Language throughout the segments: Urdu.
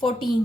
14।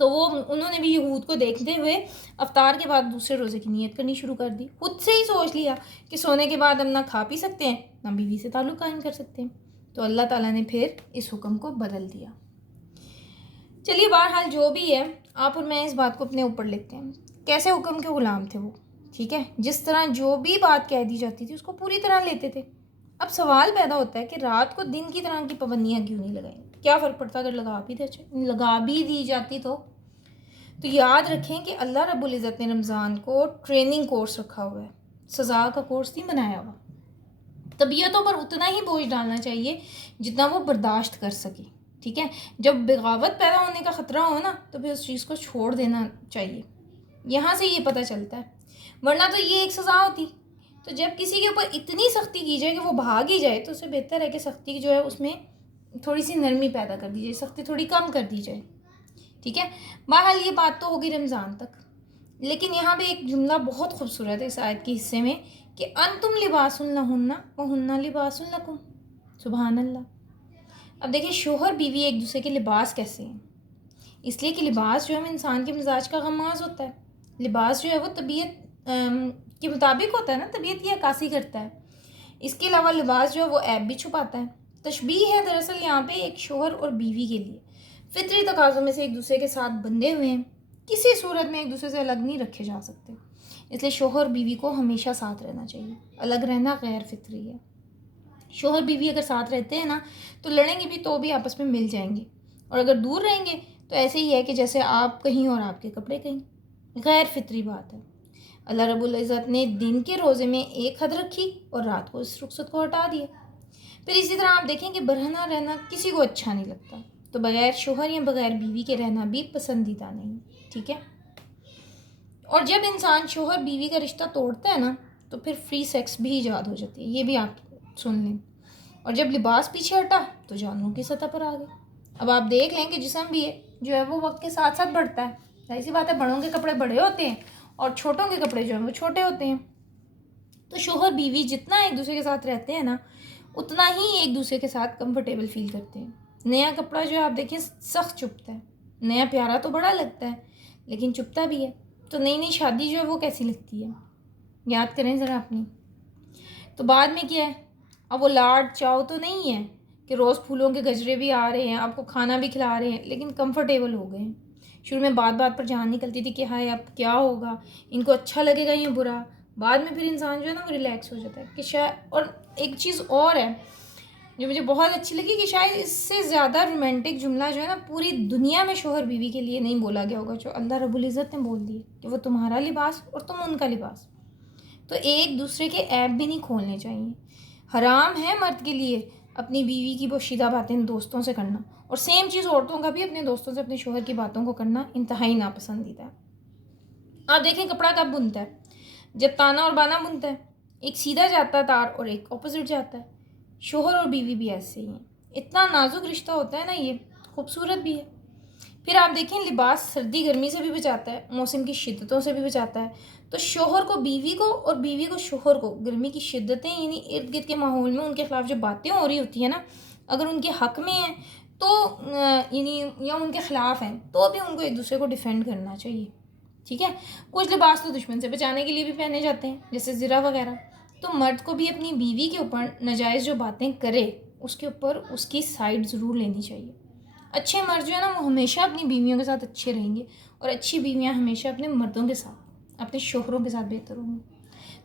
تو وہ انہوں نے بھی یہود کو دیکھتے ہوئے افطار کے بعد دوسرے روزے کی نیت کرنی شروع کر دی. خود سے ہی سوچ لیا کہ سونے کے بعد ہم نہ کھا پی سکتے ہیں نہ بیوی سے تعلق قائم کر سکتے ہیں. تو اللہ تعالیٰ نے پھر اس حکم کو بدل دیا. چلیے بہرحال جو بھی ہے، آپ اور میں اس بات کو اپنے اوپر لیتے ہیں. کیسے حکم کے غلام تھے وہ، ٹھیک ہے، جس طرح جو بھی بات کہہ دی جاتی تھی اس کو پوری طرح لیتے تھے. اب سوال پیدا ہوتا ہے کہ رات کو دن کی طرح کی پابندیاں کیوں نہیں لگائیں؟ کیا فرق پڑتا اگر لگا بھی دی جاتی تو یاد رکھیں کہ اللہ رب العزت نے رمضان کو ٹریننگ کورس رکھا ہوا ہے، سزا کا کورس نہیں بنایا ہوا. طبیعتوں پر اتنا ہی بوجھ ڈالنا چاہیے جتنا وہ برداشت کر سکے، ٹھیک ہے. جب بغاوت پیدا ہونے کا خطرہ ہو نا تو پھر اس چیز کو چھوڑ دینا چاہیے. یہاں سے یہ پتہ چلتا ہے، ورنہ تو یہ ایک سزا ہوتی. تو جب کسی کے اوپر اتنی سختی کی جائے کہ وہ بھاگ ہی جائے تو اسے بہتر ہے کہ سختی جو ہے اس میں تھوڑی سی نرمی پیدا کر دی جائے، سختی تھوڑی کم کر دی جائے، ٹھیک ہے. بہرحال یہ بات تو ہوگی رمضان تک، لیکن یہاں پہ ایک جملہ بہت خوبصورت ہے اس آیت کے حصے میں کہ انتم لباس لہن وہن لباس لکم. سبحان اللہ. اب دیکھیں شوہر بیوی ایک دوسرے کے لباس کیسے ہیں؟ اس لیے کہ لباس جو ہے انسان کے مزاج کا غماز ہوتا ہے. لباس جو ہے وہ طبیعت کے مطابق ہوتا ہے نا، طبیعت کی عکاسی کرتا ہے. اس کے علاوہ لباس جو ہے وہ عیب بھی چھپاتا ہے. تشبیہ ہے دراصل یہاں پہ ایک شوہر اور بیوی کے لیے. فطری تقاضوں میں سے ایک دوسرے کے ساتھ بندھے ہوئے ہیں، کسی صورت میں ایک دوسرے سے الگ نہیں رکھے جا سکتے. اس لیے شوہر بیوی کو ہمیشہ ساتھ رہنا چاہیے. الگ رہنا غیر فطری ہے. شوہر بیوی اگر ساتھ رہتے ہیں نا تو لڑیں گے بھی تو بھی آپس میں مل جائیں گے، اور اگر دور رہیں گے تو ایسے ہی ہے کہ جیسے آپ کہیں اور آپ کے کپڑے کہیں. غیر فطری بات ہے. اللہ رب العزت نے دن کے روزے میں ایک حد رکھی اور رات کو اس رخصت کو ہٹا دیا. پھر اسی طرح آپ دیکھیں کہ برہنہ رہنا کسی کو اچھا نہیں لگتا، تو بغیر شوہر یا بغیر بیوی کے رہنا بھی پسندیدہ نہیں، ٹھیک ہے. اور جب انسان شوہر بیوی کا رشتہ توڑتا ہے نا تو پھر فری سیکس بھی ایجاد ہو جاتی ہے. یہ بھی آپ سن لیں. اور جب لباس پیچھے ہٹا تو جانوروں کی سطح پر آ گئے. اب آپ دیکھ لیں کہ جسم بھی ہے جو ہے وہ وقت کے ساتھ ساتھ بڑھتا ہے. ایسی بات ہے، بڑوں کے کپڑے بڑے ہوتے ہیں اور چھوٹوں کے کپڑے جو ہیں وہ چھوٹے ہوتے ہیں. تو شوہر بیوی جتنا ایک دوسرے کے ساتھ رہتے ہیں نا اتنا ہی ایک دوسرے کے ساتھ کمفرٹیبل فیل کرتے ہیں. نیا کپڑا جو آپ دیکھیں سخت چبھتا ہے. نیا پیارا تو بڑا لگتا ہے لیکن چبھتا بھی ہے. تو نئی شادی جو ہے وہ کیسی لگتی ہے؟ یاد کریں ذرا اپنی. تو بعد میں کیا ہے؟ اب وہ لاڈ چاؤ تو نہیں ہے کہ روز پھولوں کے گجرے بھی آ رہے ہیں، آپ کو کھانا بھی کھلا رہے ہیں، لیکن کمفرٹیبل ہو گئے ہیں. شروع میں بات بات پر جان نکلتی تھی کہ ہائے اب کیا ہوگا، ان کو اچھا لگے گا یا برا. بعد میں پھر انسان جو ہے نا وہ ریلیکس ہو جاتا ہے کہ شاید. اور ایک چیز اور ہے جو مجھے بہت اچھی لگی کہ شاید اس سے زیادہ رومانٹک جملہ جو ہے نا پوری دنیا میں شوہر بیوی کے لیے نہیں بولا گیا ہوگا، جو اللہ رب العزت نے بول دی کہ وہ تمہارا لباس اور تم ان کا لباس. تو ایک دوسرے کے عیب بھی نہیں کھولنے چاہیے. حرام ہے مرد کے لیے اپنی بیوی کی پوشیدہ باتیں دوستوں سے کرنا، اور سیم چیز عورتوں کا بھی اپنے دوستوں سے اپنے شوہر کی باتوں کو کرنا انتہائی ناپسندیدہ ہے. آپ دیکھیں کپڑا کب بنتا ہے؟ جب تانا اور بانا بنتا ہے. ایک سیدھا جاتا ہے تار اور ایک اپوزٹ جاتا ہے. شوہر اور بیوی بھی ایسے ہی ہیں. اتنا نازک رشتہ ہوتا ہے نا، یہ خوبصورت بھی ہے. پھر آپ دیکھیں لباس سردی گرمی سے بھی بچاتا ہے، موسم کی شدتوں سے بھی بچاتا ہے. تو شوہر کو بیوی کو اور بیوی کو شوہر کو گرمی کی شدتیں یعنی ارد گرد کے ماحول میں ان کے خلاف جو باتیں ہو رہی ہوتی ہیں نا، اگر ان کے حق میں ہیں تو یعنی یا ان کے خلاف ہیں تو بھی ان کو ایک دوسرے کو ڈیفینڈ کرنا چاہیے، ٹھیک ہے. کچھ لباس تو دشمن سے بچانے کے لیے بھی پہنے جاتے ہیں جیسے زرہ وغیرہ. تو مرد کو بھی اپنی بیوی کے اوپر ناجائز جو باتیں کرے اس کے اوپر اس کی سائڈ ضرور لینی چاہیے. اچھے مرد جو ہے نا وہ ہمیشہ اپنی بیویوں کے ساتھ اچھے رہیں گے، اور اچھی بیویاں ہمیشہ اپنے مردوں کے ساتھ اپنے شوہروں کے ساتھ بہتر ہوں گی.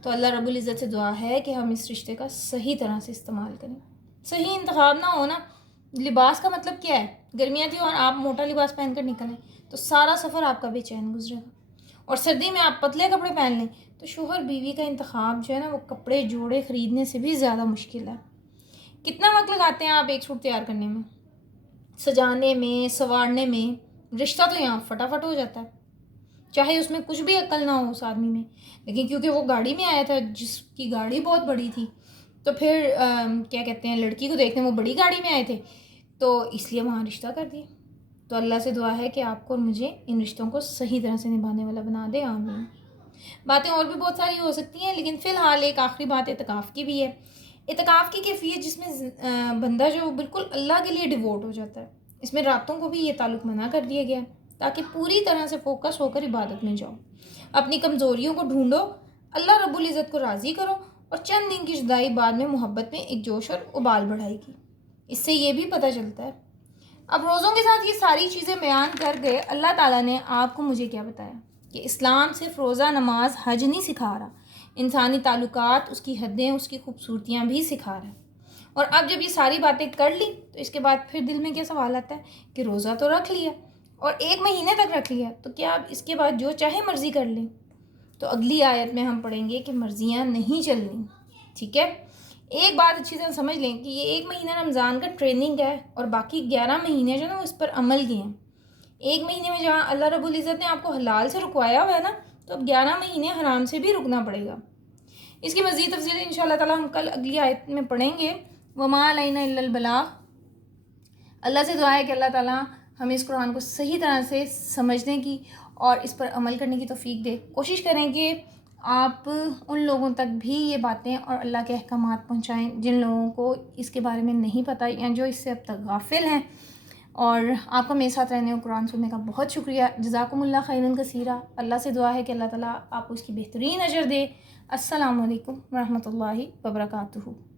تو اللہ رب العزت سے دعا ہے کہ ہم اس رشتے کا صحیح طرح سے استعمال کریں. صحیح انتخاب نہ ہونا. لباس کا مطلب کیا ہے؟ گرمیاں تھیں اور آپ موٹا لباس پہن کر نکلیں تو سارا سفر آپ کا بے چین گزرے گا. اور سردی میں آپ پتلے کپڑے پہن لیں تو شوہر بیوی کا انتخاب جو ہے نا وہ کپڑے جوڑے خریدنے سے بھی زیادہ مشکل ہے. کتنا وقت لگاتے ہیں آپ ایک سوٹ تیار کرنے میں، سجانے میں، سنوارنے میں؟ رشتہ تو یہاں فٹافٹ ہو جاتا ہے، چاہے اس میں کچھ بھی عقل نہ ہو اس آدمی میں. لیکن کیونکہ وہ گاڑی میں آیا تھا جس کی گاڑی بہت بڑی تھی تو پھر کیا کہتے ہیں لڑکی کو دیکھنے وہ بڑی گاڑی میں آئے تھے تو اس لیے وہاں رشتہ کر دیا. تو اللہ سے دعا ہے کہ آپ کو اور مجھے ان رشتوں کو صحیح طرح سے نبھانے والا بنا دے، آمین. باتیں اور بھی بہت ساری ہو سکتی ہیں لیکن فی الحال ایک آخری بات اعتکاف کی بھی ہے. اعتکاف کی کیفیت جس میں بندہ جو بالکل اللہ کے لیے ڈیووٹ ہو جاتا ہے، اس میں راتوں کو بھی یہ تعلق منع کر دیا گیا ہے. تاکہ پوری طرح سے فوکس ہو کر عبادت میں جاؤ. اپنی کمزوریوں کو ڈھونڈو، اللہ رب العزت کو راضی کرو، اور چند دن کی جدائی بعد میں محبت میں ایک جوش اور ابال بڑھائے گی. اس سے یہ بھی پتہ چلتا ہے. اب روزوں کے ساتھ یہ ساری چیزیں بیان کر گئے، اللہ تعالیٰ نے آپ کو مجھے کیا بتایا کہ اسلام صرف روزہ، نماز، حج نہیں سکھا رہا، انسانی تعلقات، اس کی حدیں، اس کی خوبصورتیاں بھی سکھا رہا ہے. اور اب جب یہ ساری باتیں کر لی تو اس کے بعد پھر دل میں کیا سوال آتا ہے کہ روزہ تو رکھ لیا اور 1 مہینے تک رکھ لیا، تو کیا اب اس کے بعد جو چاہے مرضی کر لیں؟ تو اگلی آیت میں ہم پڑھیں گے کہ مرضیاں نہیں چلنی. ٹھیک ہے، ایک بات اچھی طرح سمجھ لیں کہ یہ 1 مہینہ رمضان کا ٹریننگ ہے اور باقی 11 مہینے جو نا وہ اس پر عمل کے ہیں. 1 مہینے میں جہاں اللہ رب العزت نے آپ کو حلال سے رکوایا ہوا ہے نا، تو اب 11 مہینے حرام سے بھی رکنا پڑے گا. اس کی مزید تفصیل انشاءاللہ تعالیٰ ہم کل اگلی آیت میں پڑھیں گے. وما علینا الا البلاغ. اللہ سے دعا ہے کہ اللہ تعالیٰ ہمیں اس قرآن کو صحیح طرح سے سمجھنے کی اور اس پر عمل کرنے کی توفیق دے. کوشش کریں کہ آپ ان لوگوں تک بھی یہ باتیں اور اللہ کے احکامات پہنچائیں جن لوگوں کو اس کے بارے میں نہیں پتہ یا جو اس سے اب تک غافل ہیں. اور آپ کا میرے ساتھ رہنے اور قرآن سننے کا بہت شکریہ. جزاکم اللہ خیرا کثیرا. اللہ سے دعا ہے کہ اللہ تعالیٰ آپ کو اس کی بہترین اجر دے. السلام علیکم ورحمۃ اللہ وبرکاتہ.